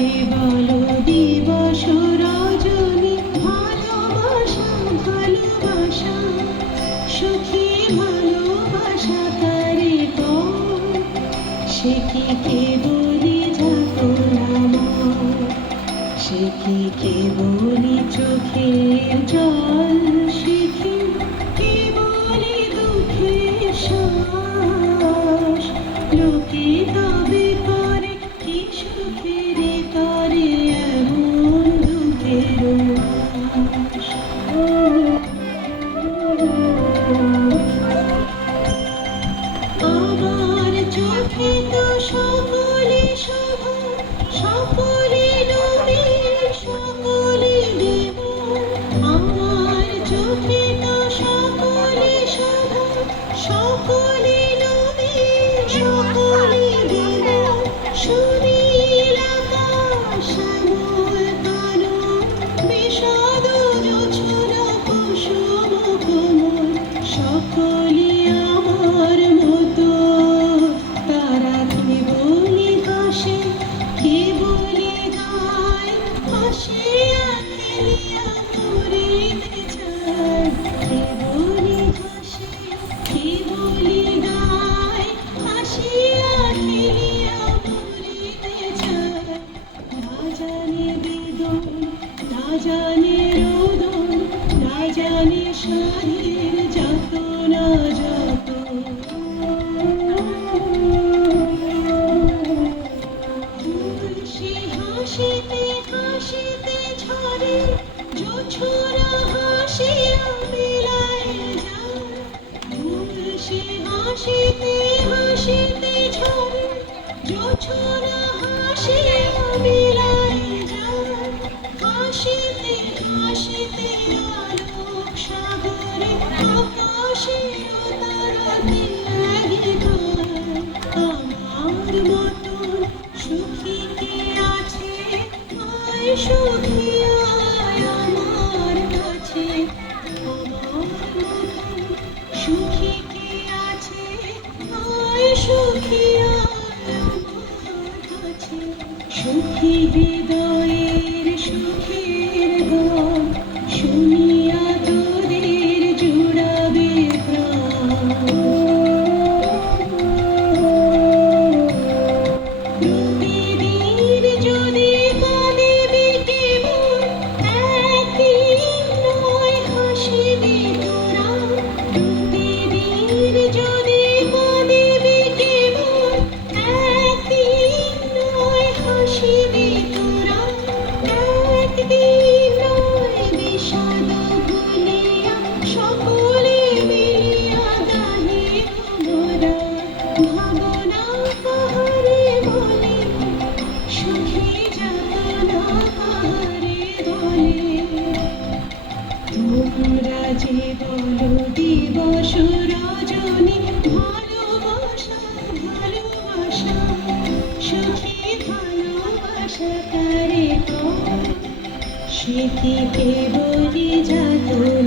যে বলো দিবস রজনী ভালোবাসা ভালোবাসা সুখী ভালোবাসা তারে কর সে কি কেবলি যাতনা সে কি কেবলি চোখের জল সে কি কেবলি দুঃখের শ্বাস লোকে তবে করে কি সুখের তরে এমন দুঃখের বাস। আমার চোখে তো সকলে শোভা সকলে নবীর সকলে দেব আমার চোখে তো সকলে শোভা সকলে নবীর সকলে দেব সুনীল আকাশ শ্যামল কালো বিষাদ জোছনা কুসুম কোমল সকলে আমার মতো তারা কি বলি হাসে কি বলি গায় হাসিয়া খেলিয়া মরিতে চায় কি বলি হাসে কি বলি গায় হাসিয়া খেলিয়া মরিতে চায় না জানে বেদন না জানে রোদন না জানে শারীর যত না যত সে হাসিতে হাসিতে ঝরে জোছনা হাসিয়া মিলায় যায় সে হাসিতে হাসিতে ঝরে জোছনা হাসিয়া মিলায় যায় হাসিতে হাসিতে আলোক সাগরে আকাশের তারাতে লাগে গায় আমার মতন সুখী কে আছে আয় সুখী আয় আমার কাছে আমার মতন সুখী কে আছে আয় সুখী আয় আমার কাছে সুখী হৃদয়ের সুখের গান শুনিয়া তোদের জুড়াবে প্রাণ প্রতিদিন যদি কাঁদিবি কেবল একদিন নয় হাসিবি তোরা প্রতিদিন যদি কাঁদিবি কেবল একদিন নয় হাসিবি তোরা একদিন নয় বিষাদ ভুলিয়া সকলে মিলিয়া গাহিব মোরা ভাবনা কাহারে বলে সুখী যাতনা কাহারে বলে তোমরা যে বলো দিবস রজনী ভালোবাসা ভালোবাসা সুখী ভালোবাসা তারে কর সে কি কেবলি যাতনা